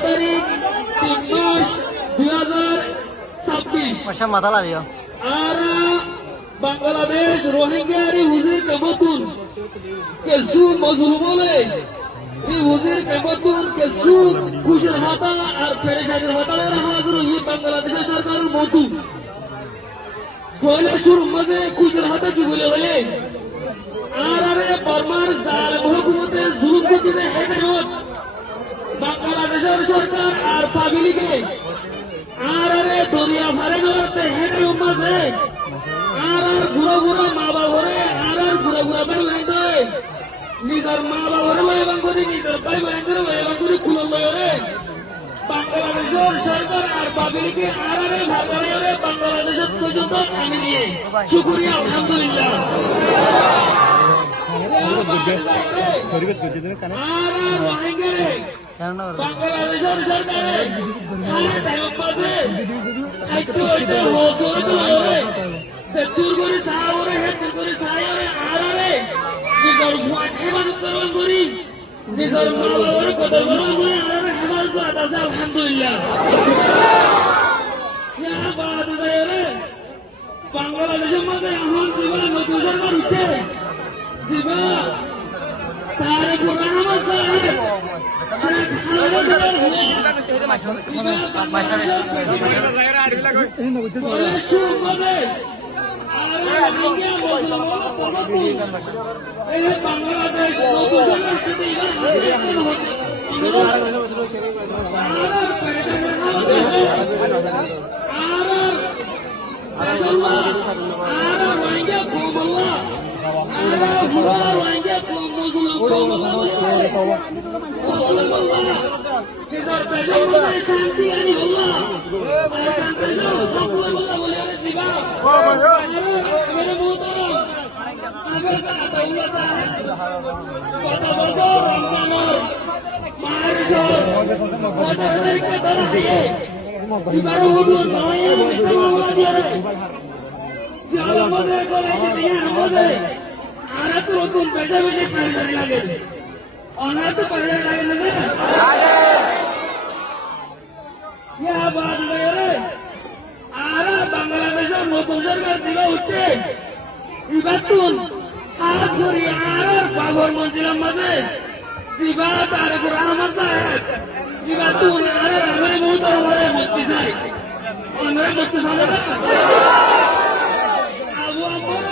তারিখ 3 মাস 2026 মাথা লাগিও আর বাংলাদেশ রোহিঙ্গারি হুজির কেমতুন কেসু মজুর বলে এই হুজির কেমতুন কেসু খুশির হাতা আর পেরেশানির হাতায় হাজির হই বাংলাদেশের সরকারের মতু কইলে শুরু মাঝে খুশির হাতা কি বলে হলে আর আরে বর্মার জালেম হুকুমতে জুলুম করতে হেডেনত বাংলাদেশের সরকার আর পাবলিকে আর আরে দরিয়া ভারে করতে হেডে মাঝে আর ঘুরা ঘুরা মা বাবারে আর ঘুরা ঘুরা বের হইতে নিজের মা বাবারে লয়বান করে নিজের ভাই বোনদের লয়বান করে খুলে লয়রে বাংলাদেশের সরকার আর পাবলিকে আর আরে ভারে বাংলাদেশের পর্যন্ত আনি নিয়ে শুকরিয়া আলহামদুলিল্লাহ বাংলাদেশের সরকারের চুর করে সাহারে হেতুর করে সাহারে আরারে নিজের ভুয়ান হেমানত করবেন করি নিজের মা বাবার কথা বলবেন করে আরারে হেমানত করে আছে আলহামদুলিল্লাহ বাংলাদেশের মধ্যে এখন দিবা নতুন সরকার উঠছে দিবা তার পুরানামত বাংলাদেশ শান্তি আনি নতুন পেশা বেশি পেশারি লাগে অনার তো পেশারি লাগে না আর বাংলাদেশের নতুন সরকার দিবা উঠছে এবার তুন আর ধরি আর বাবর মন্দিরের মাঝে দিবা তার রহমান সাহেব এবার তুন আর আমার মুহূর্ত মুক্তি চাই অন্যরা মুক্তি চাই আবু আমার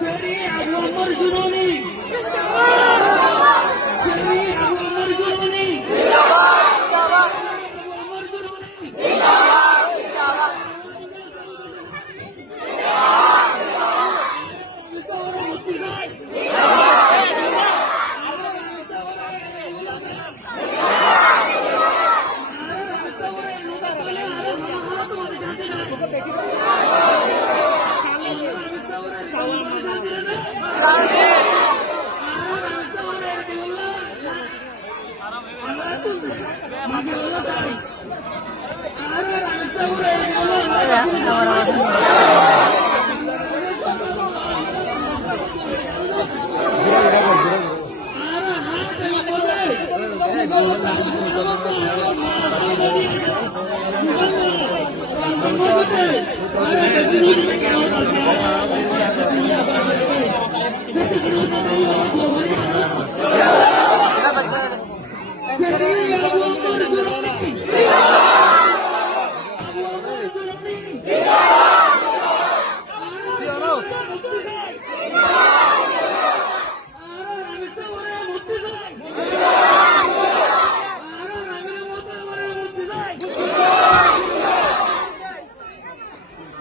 ফেরি আবু আমার শুনুনি ফেরি আবু আমার শুনুনি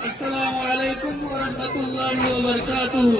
আসসালামু আলাইকুম ওয়া রাহমাতুল্লাহি ওয়া বারাকাতুহু।